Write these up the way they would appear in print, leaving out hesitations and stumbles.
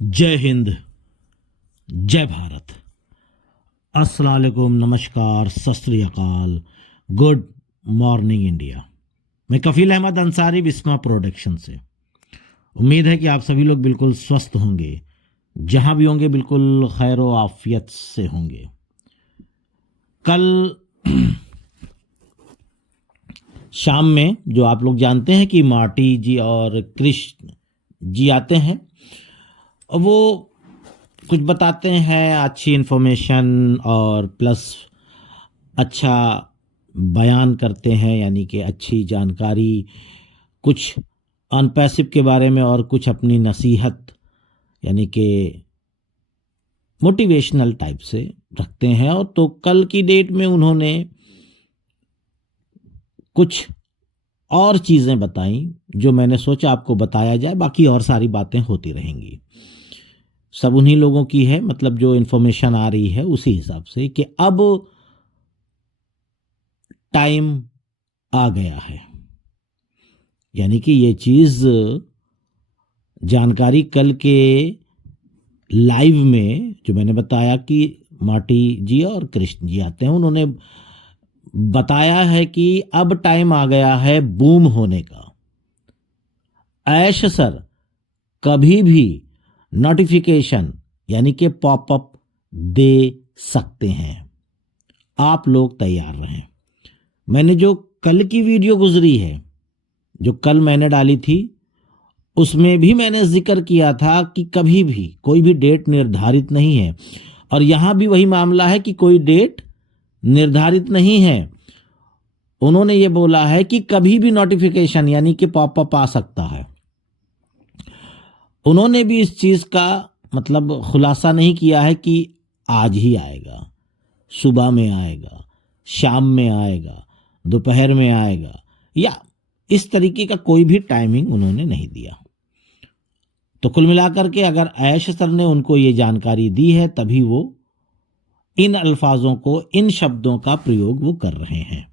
जय हिंद, जय भारत, अस्सलाम वालेकुम, नमस्कार, सत श्री अकाल, गुड मॉर्निंग इंडिया। मैं कफील अहमद अंसारी, विस्मा प्रोडक्शन से। उम्मीद है कि आप सभी लोग बिल्कुल स्वस्थ होंगे, जहां भी होंगे बिल्कुल खैर व आफियत से होंगे। कल शाम में जो आप लोग जानते हैं कि मार्टी जी और कृष्ण जी आते हैं, वो कुछ बताते हैं, अच्छी इन्फॉर्मेशन और प्लस अच्छा बयान करते हैं, यानी कि अच्छी जानकारी, कुछ अनपैसिव के बारे में और कुछ अपनी नसीहत यानी कि मोटिवेशनल टाइप से रखते हैं। और तो कल की डेट में उन्होंने कुछ और चीज़ें बताई जो मैंने सोचा आपको बताया जाए, बाकी और सारी बातें होती रहेंगी। सब उन्हीं लोगों की है, मतलब जो इन्फॉर्मेशन आ रही है उसी हिसाब से कि अब टाइम आ गया है, यानी कि ये चीज़ जानकारी कल के लाइव में जो मैंने बताया कि मार्टी जी और कृष्ण जी आते हैं, उन्होंने बताया है कि अब टाइम आ गया है बूम होने का। ऐश सर कभी भी नोटिफिकेशन यानी कि पॉपअप दे सकते हैं, आप लोग तैयार रहें। मैंने जो कल की वीडियो गुजरी है, जो कल मैंने डाली थी, उसमें भी मैंने जिक्र किया था कि कभी भी कोई भी डेट निर्धारित नहीं है, और यहां भी वही मामला है कि कोई डेट निर्धारित नहीं है। उन्होंने ये बोला है कि कभी भी नोटिफिकेशन यानी कि पॉपअप आ सकता है। उन्होंने भी इस चीज का मतलब खुलासा नहीं किया है कि आज ही आएगा, सुबह में आएगा, शाम में आएगा, दोपहर में आएगा, या इस तरीके का कोई भी टाइमिंग उन्होंने नहीं दिया। तो कुल मिलाकर के अगर ऐश सर ने उनको ये जानकारी दी है, तभी वो इन अल्फाजों को, इन शब्दों का प्रयोग वो कर रहे हैं।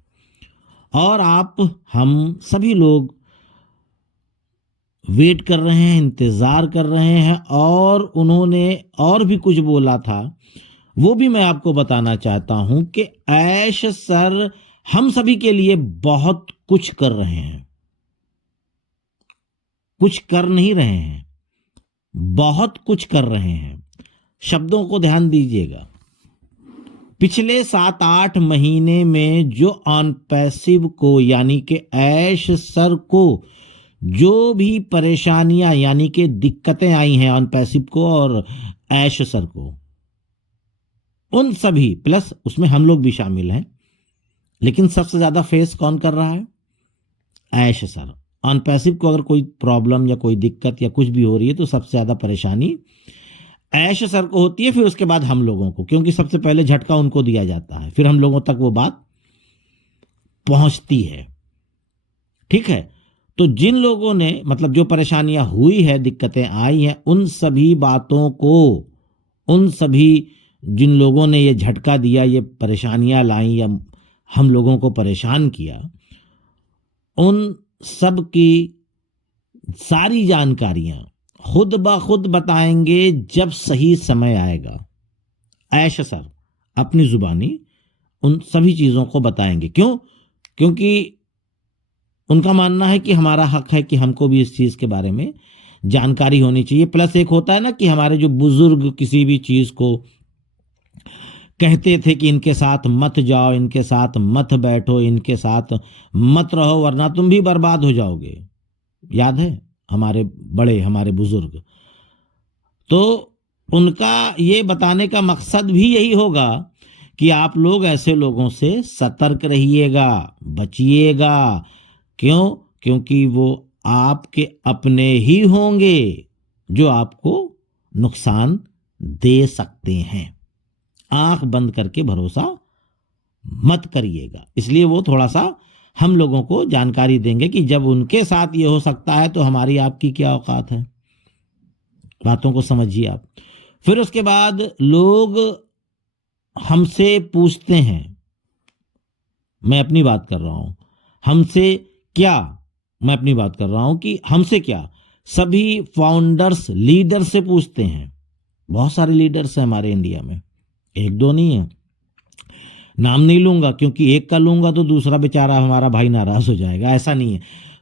और आप हम सभी लोग वेट कर रहे हैं, इंतजार कर रहे हैं। और उन्होंने और भी कुछ बोला था, वो भी मैं आपको बताना चाहता हूं कि ऐश सर हम सभी के लिए बहुत कुछ कर रहे हैं, कुछ कर नहीं रहे हैं, बहुत कुछ कर रहे हैं। शब्दों को ध्यान दीजिएगा। पिछले 7-8 महीने में जो ऑन पैसिव को यानी कि ऐश सर को जो भी परेशानियां यानी कि दिक्कतें आई हैं ऑन पैसिव को और ऐश सर को, उन सभी प्लस उसमें हम लोग भी शामिल हैं, लेकिन सबसे ज्यादा फेस कौन कर रहा है? ऐश सर। ऑन पैसिव को अगर कोई प्रॉब्लम या कोई दिक्कत या कुछ भी हो रही है तो सबसे ज्यादा परेशानी ऐश सर को होती है, फिर उसके बाद हम लोगों को, क्योंकि सबसे पहले झटका उनको दिया जाता है, फिर हम लोगों तक वो बात पहुंचती है। ठीक है, तो जिन लोगों ने मतलब जो परेशानियां हुई है, दिक्कतें आई हैं, उन सभी बातों को, उन सभी जिन लोगों ने ये झटका दिया, ये परेशानियां लाई या हम लोगों को परेशान किया, उन सब की सारी जानकारियां खुद ब खुद बताएंगे जब सही समय आएगा। ऐश सर अपनी जुबानी उन सभी चीजों को बताएंगे। क्यों? क्योंकि उनका मानना है कि हमारा हक है कि हमको भी इस चीज के बारे में जानकारी होनी चाहिए। प्लस एक होता है ना कि हमारे जो बुजुर्ग किसी भी चीज को कहते थे कि इनके साथ मत जाओ, इनके साथ मत बैठो, इनके साथ मत रहो, वरना तुम भी बर्बाद हो जाओगे। याद है हमारे बड़े, हमारे बुजुर्ग। तो उनका ये बताने का मकसद भी यही होगा कि आप लोग ऐसे लोगों से सतर्क रहिएगा, बचिएगा। क्यों? क्योंकि वो आपके अपने ही होंगे जो आपको नुकसान दे सकते हैं। आंख बंद करके भरोसा मत करिएगा। इसलिए वो थोड़ा सा हम लोगों को जानकारी देंगे कि जब उनके साथ ये हो सकता है तो हमारी आपकी क्या औकात है। बातों को समझिए आप। फिर उसके बाद लोग हमसे पूछते हैं, मैं अपनी बात कर रहा हूं, हमसे क्या, मैं अपनी बात कर रहा हूं कि हमसे क्या, सभी फाउंडर्स लीडर से पूछते हैं। बहुत सारे लीडर्स हैं हमारे इंडिया में, एक दो नहीं है, नाम नहीं लूंगा क्योंकि एक का लूंगा तो दूसरा बेचारा हमारा भाई नाराज हो जाएगा, ऐसा नहीं है।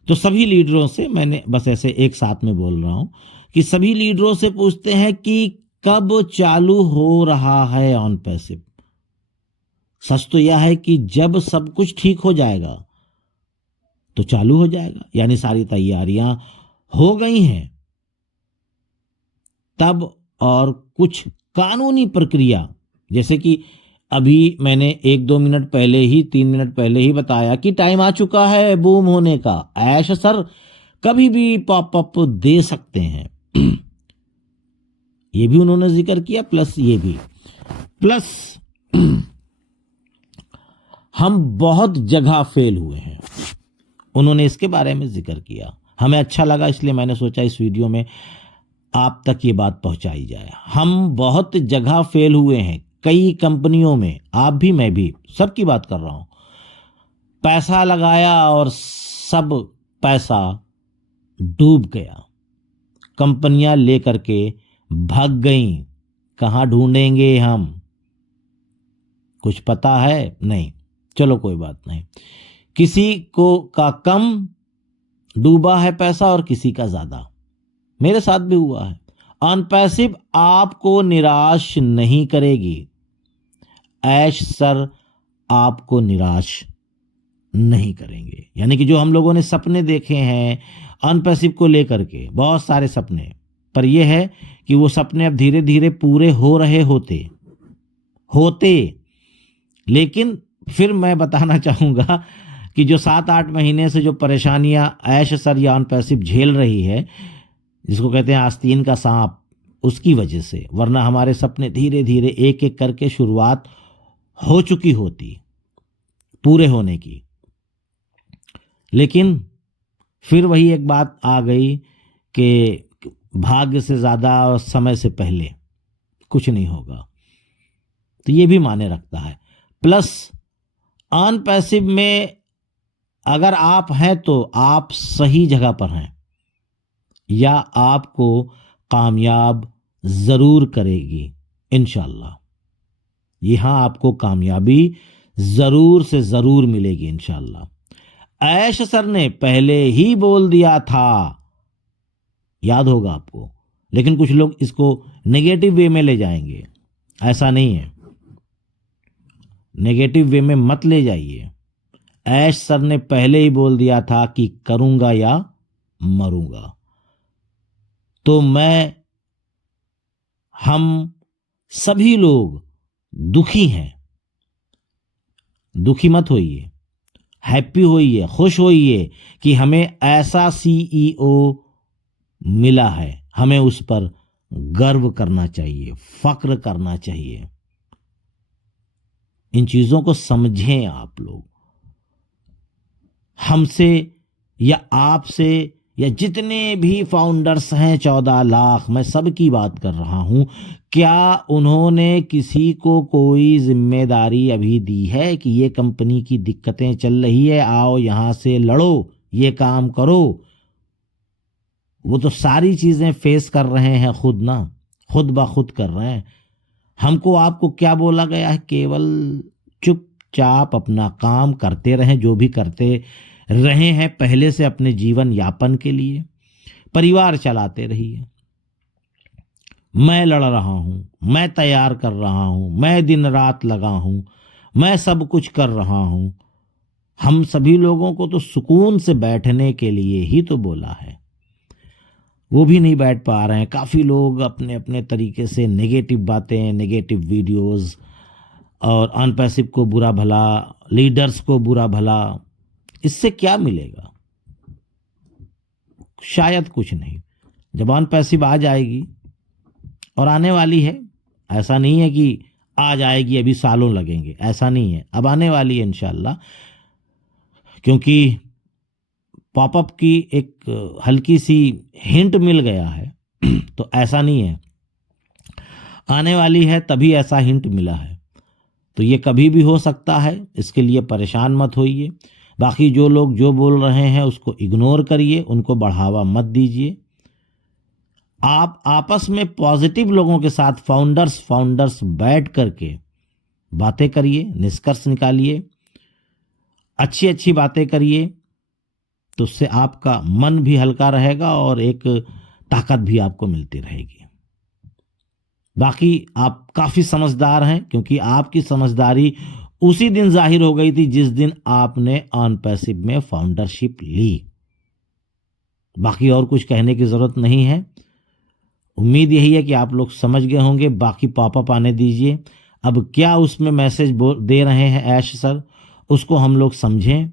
तो सभी लीडरों से, मैंने बस ऐसे एक साथ में बोल रहा हूं कि सभी लीडरों से पूछते हैं कि कब चालू हो रहा है ऑन पैसिव। सच तो यह है कि जब सब कुछ ठीक हो जाएगा तो चालू हो जाएगा, यानी सारी तैयारियां हो गई हैं तब। और कुछ कानूनी प्रक्रिया, जैसे कि अभी मैंने 1-2 मिनट पहले ही, 3 मिनट पहले ही बताया कि टाइम आ चुका है बूम होने का। ऐश सर कभी भी पॉपअप दे सकते हैं ये भी उन्होंने जिक्र किया, प्लस ये भी, प्लस हम बहुत जगह फेल हुए हैं, उन्होंने इसके बारे में जिक्र किया। हमें अच्छा लगा, इसलिए मैंने सोचा इस वीडियो में आप तक ये बात पहुंचाई जाए। हम बहुत जगह फेल हुए हैं, कई कंपनियों में, आप भी मैं भी, सबकी बात कर रहा हूं। पैसा लगाया और सब पैसा डूब गया, कंपनियां लेकर के भाग गईं। कहां ढूंढेंगे हम, कुछ पता है? नहीं, चलो कोई बात नहीं। किसी को का कम डूबा है पैसा और किसी का ज्यादा, मेरे साथ भी हुआ है। ऑन पैसिव आपको निराश नहीं करेगी, ऐश सर आपको निराश नहीं करेंगे। यानी कि जो हम लोगों ने सपने देखे हैं ऑन पैसिव को लेकर के, बहुत सारे सपने, पर यह है कि वो सपने अब धीरे धीरे पूरे हो रहे होते। लेकिन फिर मैं बताना चाहूंगा कि जो 7-8 महीने से जो परेशानियां ऐश सर या ऑन पैसिव झेल रही है, जिसको कहते हैं आस्तीन का सांप, उसकी वजह से, वरना हमारे सपने धीरे धीरे एक एक करके शुरुआत हो चुकी होती पूरे होने की। लेकिन फिर वही एक बात आ गई कि भाग्य से ज्यादा और समय से पहले कुछ नहीं होगा, तो ये भी माने रखता है। प्लस ऑन पैसिव में अगर आप हैं तो आप सही जगह पर हैं, या आपको कामयाब जरूर करेगी इंशाल्लाह। यहां आपको कामयाबी जरूर से जरूर मिलेगी इंशाल्लाह। ऐश सर ने पहले ही बोल दिया था, याद होगा आपको, लेकिन कुछ लोग इसको नेगेटिव वे में ले जाएंगे। ऐसा नहीं है, नेगेटिव वे में मत ले जाइए। ऐश सर ने पहले ही बोल दिया था कि करूंगा या मरूंगा। तो हम सभी लोग दुखी हैं, दुखी मत होइए, हैप्पी होइए, खुश होइए कि हमें ऐसा सीईओ मिला है। हमें उस पर गर्व करना चाहिए, फक्र करना चाहिए। इन चीजों को समझें आप लोग। हमसे या आपसे या जितने भी फाउंडर्स हैं 14 लाख, मैं सबकी बात कर रहा हूं, क्या उन्होंने किसी को कोई जिम्मेदारी अभी दी है कि ये कंपनी की दिक्कतें चल रही है, आओ यहां से लड़ो, ये काम करो? वो तो सारी चीजें फेस कर रहे हैं खुद ना, खुद ब खुद कर रहे हैं। हमको आपको क्या बोला गया है? केवल चुपचाप अपना काम करते रहें, जो भी करते रहे हैं पहले से अपने जीवन यापन के लिए, परिवार चलाते रहिए। मैं लड़ रहा हूं, मैं तैयार कर रहा हूं, मैं दिन रात लगा हूं, मैं सब कुछ कर रहा हूं। हम सभी लोगों को तो सुकून से बैठने के लिए ही तो बोला है, वो भी नहीं बैठ पा रहे हैं। काफ़ी लोग अपने अपने तरीके से नेगेटिव बातें, नेगेटिव वीडियोस, और ऑन पैसिव को बुरा भला, लीडर्स को बुरा भला, इससे क्या मिलेगा? शायद कुछ नहीं। जब ऑन पैसिव आ जाएगी, और आने वाली है, ऐसा नहीं है कि आ जाएगी अभी सालों लगेंगे, ऐसा नहीं है, अब आने वाली है इंशाल्लाह। क्योंकि पॉपअप की एक हल्की सी हिंट मिल गया है तो ऐसा नहीं है, आने वाली है तभी ऐसा हिंट मिला है। तो ये कभी भी हो सकता है, इसके लिए परेशान मत होइए। बाकी जो लोग जो बोल रहे हैं उसको इग्नोर करिए, उनको बढ़ावा मत दीजिए। आप आपस में पॉजिटिव लोगों के साथ फाउंडर्स बैठ करके बातें करिए, निष्कर्ष निकालिए, अच्छी अच्छी बातें करिए, तो उससे आपका मन भी हल्का रहेगा और एक ताकत भी आपको मिलती रहेगी। बाकी आप काफी समझदार हैं, क्योंकि आपकी समझदारी उसी दिन जाहिर हो गई थी जिस दिन आपने ऑन पैसिव में फाउंडरशिप ली। बाकी और कुछ कहने की जरूरत नहीं है। उम्मीद यही है कि आप लोग समझ गए होंगे। बाकी पॉपअप आने दीजिए। अब क्या उसमें मैसेज दे रहे हैं ऐश सर, उसको हम लोग समझें।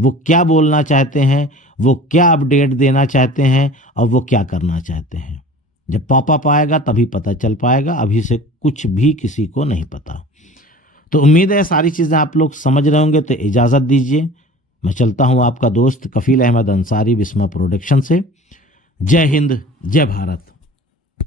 वो क्या बोलना चाहते हैं, वो क्या अपडेट देना चाहते हैं, और वो क्या करना चाहते हैं। जब पॉपअप आएगा तभी पता चल पाएगा, अभी से कुछ भी किसी को नहीं पता। तो उम्मीद है सारी चीज़ें आप लोग समझ रहे होंगे। तो इजाज़त दीजिए, मैं चलता हूँ आपका दोस्त कफील अहमद अंसारी, विस्मा प्रोडक्शन से। जय हिंद, जय भारत।